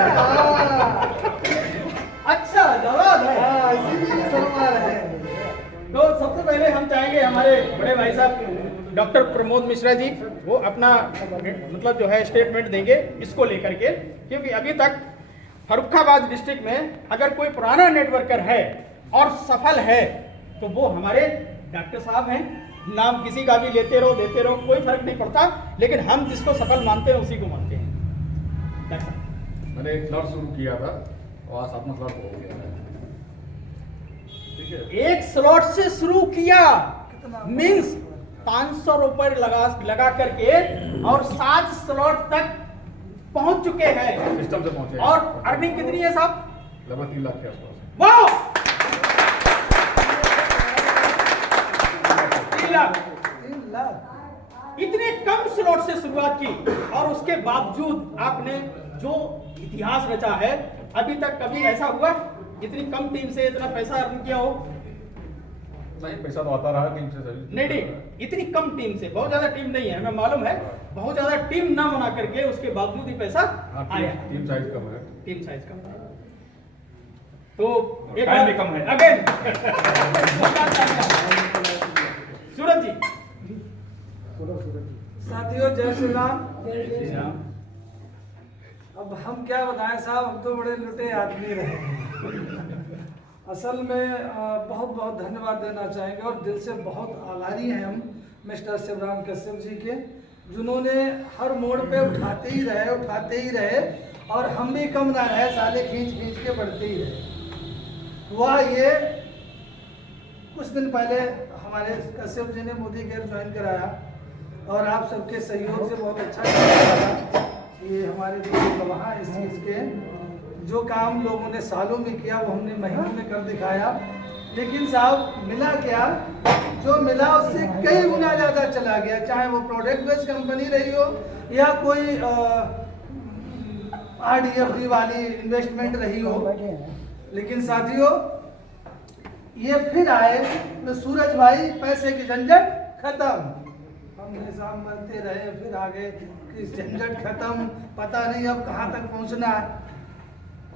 अच्छा जवाब है, इसीलिए शर्मा रहे हैं। तो सबसे पहले हम चाहेंगे हमारे बड़े भाई साहब डॉक्टर प्रमोद मिश्रा जी वो अपना मतलब जो है स्टेटमेंट देंगे इसको लेकर के, क्योंकि अभी तक फर्रुखाबाद डिस्ट्रिक्ट में अगर कोई पुराना नेटवर्कर है और सफल है तो वो हमारे डॉक्टर साहब हैं। नाम किसी का भी लेते रहो देते रहो, कोई फर्क नहीं पड़ता, लेकिन हम जिसको सफल मानते हैं उसी को मानते हैं। मैंने एक क्लब शुरू किया था और आज अपना क्लब हो गया है। ठीक है, एक स्लॉट से शुरू किया मीन्स 500 रुपए लगा करके और 7 स्लॉट तक पहुंच चुके हैं। सिस्टम से पहुंचे और अर्निंग कितनी है साहब? लगभग 3 लाख के आसपास। वाह, 3 लाख। इतने कम स्लॉट से शुरुआत की और उसके बावजूद आपने जो इतिहास रचा है, अभी तक कभी ऐसा हुआ इतनी कम टीम से इतना पैसा अर्न किया हो? नहीं, पैसा तो आता रहा टीम से सही। नहीं, इतनी कम टीम से, बहुत ज्यादा टीम नहीं है, हमें मालूम है, बहुत ज्यादा टीम ना बना करके उसके बावजूद ही पैसा आया। टीम साइज कम है। टीम साइज कम है तो एक टाइम भी कम है। अगेन सूरज जी। साथियों जय श्री राम। जी हाँ। अब हम क्या बताएं साहब, हम तो बड़े लुटे आदमी रहे हैं। असल में बहुत बहुत धन्यवाद देना चाहेंगे और दिल से बहुत आभारी हैं हम मिस्टर शिवराम कश्यप जी के, जिन्होंने हर मोड़ पे उठाते ही रहे और हम भी कम ना रहे, साले खींच के बढ़ते ही रहे। हुआ ये, कुछ दिन पहले हमारे कश्यप जी ने मोदी केयर ज्वाइन कराया और आप सबके सहयोग से बहुत अच्छा काम रहा। ये हमारे देश गवाह इस चीज़ के, जो काम लोगों ने सालों में किया वो हमने महीनों में कर दिखाया। लेकिन साहब मिला क्या, जो मिला उससे कई गुना ज़्यादा चला गया, चाहे वो प्रोडक्ट बेस्ड कंपनी रही हो या कोई RDFD वाली इन्वेस्टमेंट रही हो। लेकिन साथियों ये फिर आए तो सूरज भाई पैसे की झंझट खत्म, हमने साहब मरते रहे, फिर आगे कि झंझट खत्म, पता नहीं अब कहाँ तक पहुँचना है।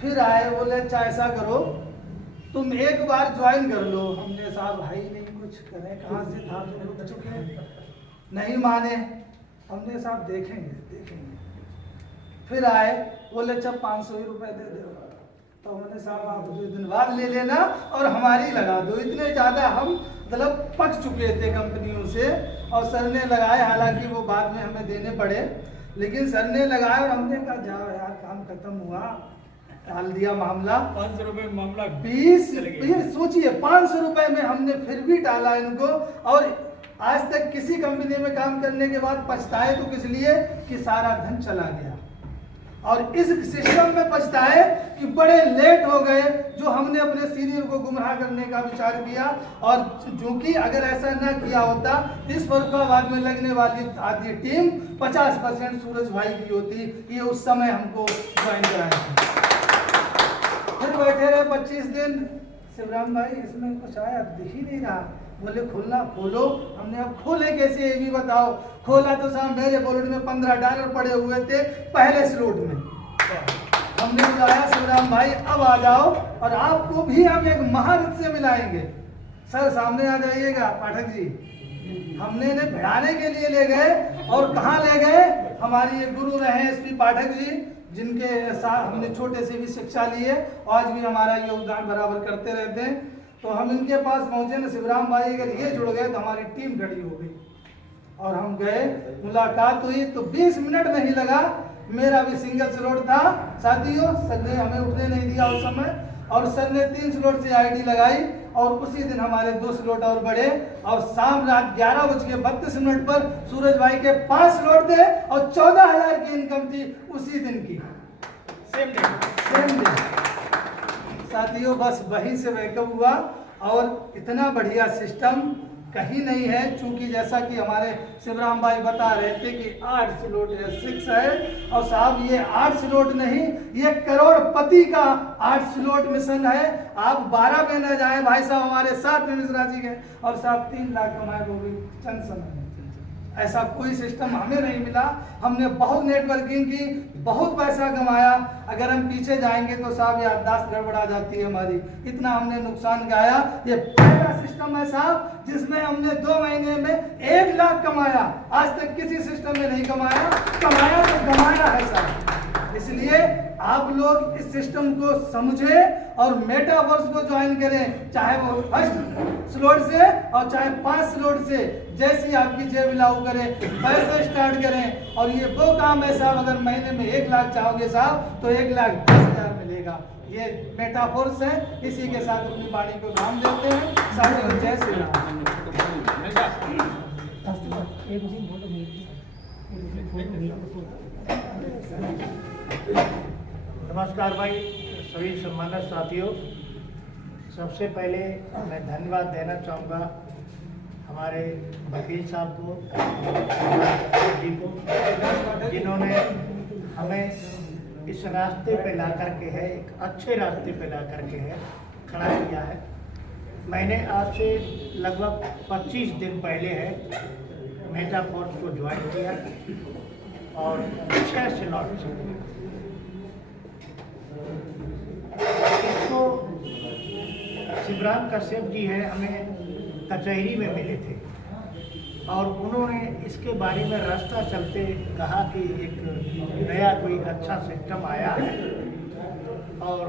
फिर आए, बोले अच्छा ऐसा करो तुम एक बार ज्वाइन कर लो। हमने साहब भाई नहीं कुछ करें, कहाँ से था तो रुक चुके, नहीं माने। हमने साहब देखेंगे। फिर आए, बोले अच्छा 500 ही रुपये दे दो। तो हमने साहब आप 2 दिन बाद ले लेना और हमारी लगा दो। इतने ज़्यादा हम मतलब पक चुके थे कंपनियों से और सर ने लगाए, हालांकि वो बाद में हमें देने पड़े, लेकिन सर ने लगाए और हमने कहा जाओ यार काम खत्म हुआ, टाल दिया मामला। 500 रुपए में मामला 20 सोचिए 500 रुपए में हमने फिर भी टाला इनको। और आज तक किसी कंपनी में काम करने के बाद पछताए तो किस लिए कि सारा धन चला गया, और इस सिस्टम में पछताए कि बड़े लेट हो गए जो हमने अपने सीनियर को गुमराह करने का विचार किया। और जो कि अगर ऐसा न किया होता, इस फर्रुखाबाद में लगने वाली आधी टीम 50% सूरज भाई की होती। ये उस समय हमको ज्वाइन कराया। फिर बैठे रहे 25 दिन, शिवराम भाई इसमें कुछ आया दिख ही नहीं रहा। बोले खोलना खोलो। हमने अब खोले कैसे ये भी बताओ। खोला तो साहब मेरे वॉलेट में $15 पड़े हुए थे पहले स्लॉट में। हमने बताया शिवराम भाई अब आ जाओ और आपको भी हम एक महारथ से मिलाएंगे। सर सामने आ जाइएगा पाठक जी। हमने इन्हें भिड़ाने के लिए ले गए और कहाँ ले गए, हमारी एक गुरु रहे SP पाठक जी, जिनके साथ हमने छोटे से भी शिक्षा ली है, आज भी हमारा योगदान बराबर करते रहते हैं। तो हम इनके पास पहुंचे ना, शिवराम भाई अगर ये जुड़ गए तो हमारी टीम खड़ी हो गई और हम गए, मुलाकात हुई तो 20 मिनट नहीं लगा। मेरा भी सिंगल स्लॉट था साथियों, सर ने हमें उठने नहीं दिया उस समय और सर ने 3 स्लॉट से ID लगाई और उसी दिन हमारे 2 स्लॉट और बढ़े और शाम रात 11:32 पर सूरज भाई के 5 स्लॉट थे और 14,000 की इनकम थी उसी दिन की, सेम डे। साथियों बस वहीं से वेकअप हुआ और इतना बढ़िया सिस्टम कहीं नहीं है। चूंकि जैसा कि हमारे शिवराम भाई बता रहे थे कि 8 स्लॉट है, 6 है, और साहब ये 8 स्लॉट नहीं, ये करोड़पति का 8 स्लॉट मिशन है। आप 12 पे न जाए भाई साहब, हमारे साथ में मिश्रा जी के और साहब 3 लाख कमाए वो भी चंद समय। ऐसा कोई सिस्टम हमें नहीं मिला। हमने बहुत नेटवर्किंग की, बहुत पैसा कमाया। अगर हम पीछे जाएंगे तो साहब याददाश्त गड़बड़ा जाती है हमारी, इतना हमने नुकसान गाया। ये पहला सिस्टम है साहब जिसमें हमने 2 महीने में 1 लाख कमाया। आज तक किसी सिस्टम में नहीं कमाया, कमाया तो कमाया है साहब। इसलिए आप लोग इस सिस्टम को समझें और मेटावर्स को ज्वाइन करें, चाहे वो फर्स्ट स्लॉट से और चाहे 5 स्लॉट से, जैसी आपकी जेब लागू करें, पैसे स्टार्ट करें। और ये वो काम है साहब, अगर महीने में 1 लाख चाहोगे साहब तो 1,10,000 मिलेगा। ये मेटाफोर्स है। इसी के साथ अपनी वाणी को नाम देते हैं। साथियों जय श्री राम। नमस्कार भाई, सभी सम्मानित साथियों। सबसे पहले मैं धन्यवाद देना चाहूँगा हमारे वकील साहब को, जी को, जिन्होंने हमें इस रास्ते पे ला करके है, एक अच्छे रास्ते पे ला करके है खड़ा किया है। मैंने आज से लगभग 25 दिन पहले है मेटाफोर्स को ज्वाइन किया और 6 स्लॉट इसको शिवराम कश्यप जी है, हमें कचहरी में मिले थे और उन्होंने इसके बारे में रास्ता चलते कहा कि एक नया कोई अच्छा सिस्टम आया है और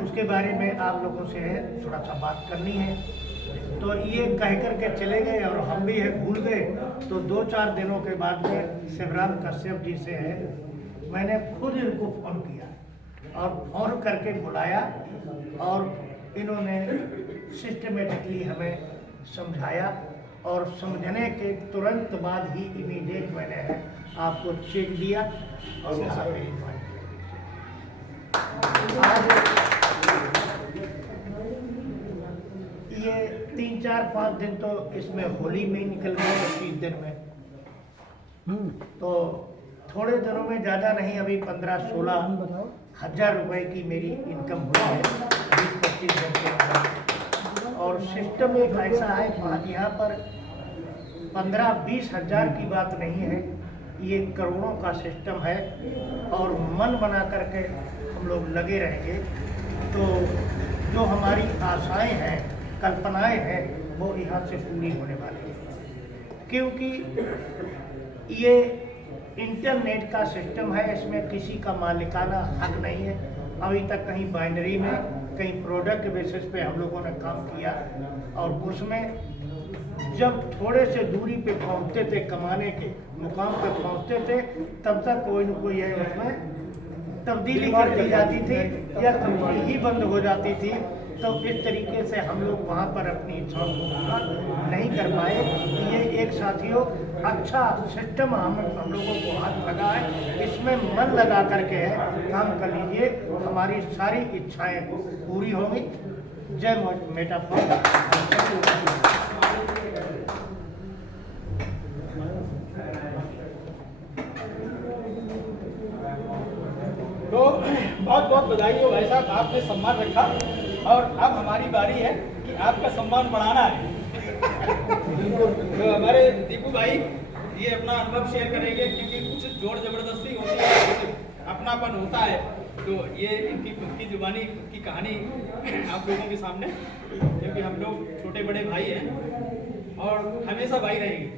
उसके बारे में आप लोगों से है थोड़ा सा बात करनी है। तो ये कह कर के चले गए और हम भी है भूल गए। तो 2-4 दिनों के बाद में शिवराम कश्यप जी से है मैंने खुद इनको फ़ोन किया और फ़ोन करके बुलाया और इन्होंने सिस्टमेटिकली हमें समझाया और समझने के तुरंत बाद ही इमीडिएट मैंने आपको चेक दिया और वहाँ पे आज ये 3-4-5 दिन तो इसमें होली में ही निकल गए, 30 दिन में। तो थोड़े दिनों में ज़्यादा नहीं, अभी 15-16 हज़ार रुपए की मेरी इनकम हुई है 20-25 दिन के अंदर। और सिस्टम एक ऐसा है यहाँ पर 15-20 हज़ार की बात नहीं है, ये करोड़ों का सिस्टम है और मन बना करके हम लोग लगे रहेंगे तो जो हमारी आशाएं हैं, कल्पनाएं हैं, वो यहाँ से पूरी होने वाली है। क्योंकि ये इंटरनेट का सिस्टम है, इसमें किसी का मालिकाना हक नहीं है। अभी तक कहीं बाइनरी में, कहीं प्रोडक्ट बेसिस पे हम लोगों ने काम किया और उसमें जब थोड़े से दूरी पे पहुंचते थे, कमाने के मुकाम पे पहुंचते थे, तब तक कोई न कोई है उसमें तब्दीली कर दी जाती थी या कंपनी ही बंद हो जाती थी। तो इस तरीके से हम लोग वहाँ पर अपनी इच्छाओं को पूरा नहीं कर पाए। ये एक साथियों अच्छा सिस्टम हम लोगों को हाथ लगा है, इसमें मन लगा करके है काम कर लीजिए, हमारी सारी इच्छाएं पूरी होंगी। जय मेटाफोर्स। तो बहुत बहुत बधाई हो भाई साहब, आपने सम्मान रखा और अब हमारी बारी है कि आपका सम्मान बढ़ाना है। तो हमारे दीपू भाई ये अपना अनुभव शेयर करेंगे, क्योंकि कुछ जोर जबरदस्ती होती है, कुछ अपनापन होता है। तो ये इनकी खुद की जुबानी, खुद की कहानी आप लोगों के सामने, क्योंकि हम लोग छोटे बड़े भाई हैं और हमेशा भाई रहेंगे।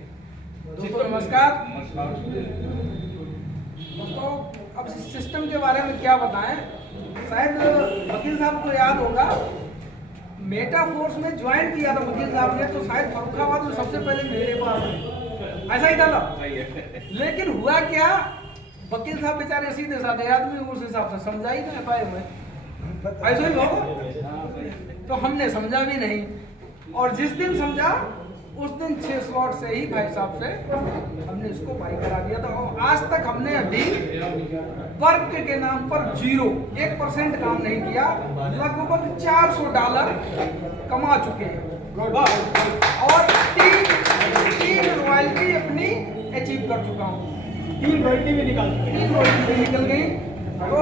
दोस्तों नमस्कार। दोस्तों अब इस सिस्टम के बारे में क्या बताएं, शायद वकील साहब को याद होगा मेटाफोर्स में ज्वाइन किया था वकील साहब ने, तो शायद फर्रुखाबाद में सबसे पहले मेरे पास ऐसा ही था। लेकिन हुआ क्या, वकील साहब बेचारे सीधे साधे आदमी, उस हिसाब से समझा ही नहीं पाए। मैं ऐसा ही होगा तो हमने समझा भी नहीं, और जिस दिन समझा उस दिन 6 स्लॉट से ही भाई साहब से हमने इसको बाई करा दिया था। और आज तक हमने अभी वर्क के नाम पर 1% काम नहीं किया, लगभग $400 कमा चुके हैं और 3 रॉयल्टी अपनी अचीव कर चुका हूँ। 3 रॉयल्टी भी निकल गई। तो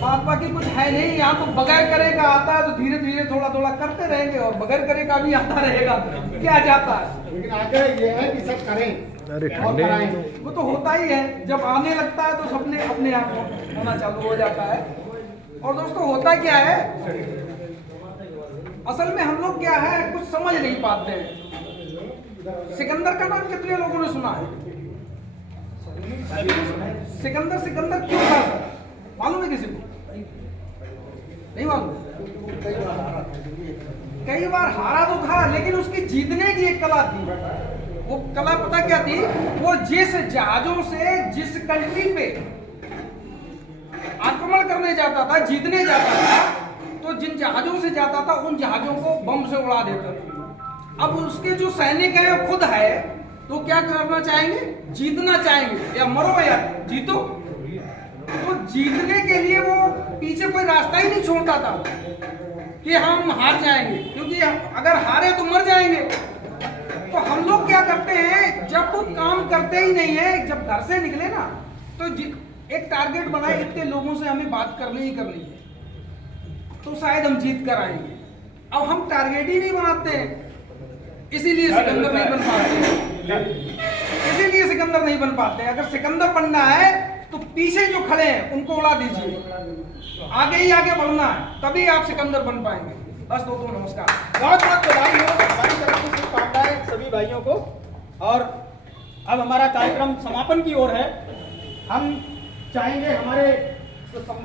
बात बाकी कुछ है नहीं, यहाँ तो बगैर करे का आता है, तो धीरे धीरे थोड़ा थोड़ा करते रहेंगे और बगैर करे का भी आता रहेगा, क्या जाता है। लेकिन आगे ये है कि सब करें। और कराएं। वो तो होता ही है, जब आने लगता है तो सबने अपने आप होना चालू हो जाता है। और दोस्तों होता क्या है, असल में हम लोग क्या है कुछ समझ नहीं पाते हैं। सिकंदर का नाम कितने लोगों ने सुना है? सिकंदर सिकंदर क्यों था सर, मालूम है किसी को? नहीं मालूम? कई बार हारा तो था, लेकिन उसकी जीतने की एक कला थी। वो कला पता क्या थी? वो जिस जहाजों से जिस कंट्री पे आक्रमण करने जाता था, जीतने जाता था, तो जिन जहाजों से जाता था उन जहाजों को बम से उड़ा देता था। अब उसके जो सैनिक है वो खुद है, तो क्या करना चाहेंगे? जीतना चाहेंगे, या मरो या जीतो। तो जीतने के लिए वो पीछे कोई रास्ता ही नहीं छोड़ता था कि हम हार जाएंगे, क्योंकि अगर हारे तो मर जाएंगे। तो हम लोग क्या करते हैं, जब काम करते ही नहीं है, जब घर से निकले ना तो एक टारगेट बनाए, इतने लोगों से हमें बात करनी ही करनी है, तो शायद हम जीत कर आएंगे। अब हम टारगेट ही नहीं बनाते हैं, इसीलिए सिकंदर नहीं बन पाते। इसीलिए सिकंदर नहीं बन पाते। अगर सिकंदर बनना है तो पीछे जो खड़े हैं उनको उड़ा दीजिए, आगे ही आगे बढ़ना है, तभी आप सिकंदर बन पाएंगे। बस दोस्तों नमस्कार, बहुत बहुत बधाई हो हमारी तरफ से शुभकामनाएं सभी भाइयों को। और अब हमारा कार्यक्रम समापन की ओर है। हम चाहेंगे हमारे जो सम्मान